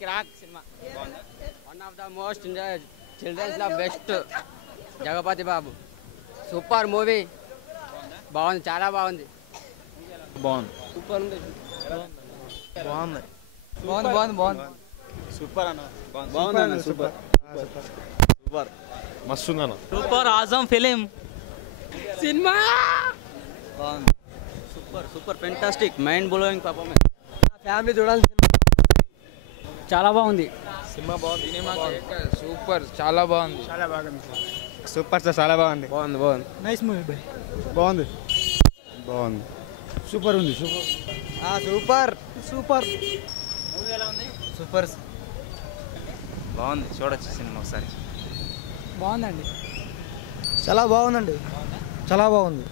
కిరాక్ సినిమా. One of the most children's ల బెస్ట్. Jagapathi Babu super movie. బాగుంది, చాలా బాగుంది. బాగుంది, సూపర్ ఉంది. బాగుంది, బాగుంది బాగుంది బాగుంది. సూపర్ అన్న, బాగుంది, సూపర్ సూపర్ మస్తు ఉందన్న. సూపర్ ఆజం ఫిలిం సినిమా బాగుంది. Super super fantastic mind blowing performance. Family చూడాలి. చాలా బాగుంది సినిమా, బాగుంది. సూపర్, చాలా బాగుంది. సూపర్ సార్, చాలా బాగుంది. బాగుంది బాగుంది. Nice movie by. బాగుంది, బాగుంది, సూపర్ ఉంది. సూపర్ సూపర్ సూపర్ మూవీ ఎలా ఉంది? సూపర్ బాగుంది, చూడొచ్చు సినిమా ఒకసారి. బాగుందండి. చాలా బాగుందండి, చాలా బాగుంది.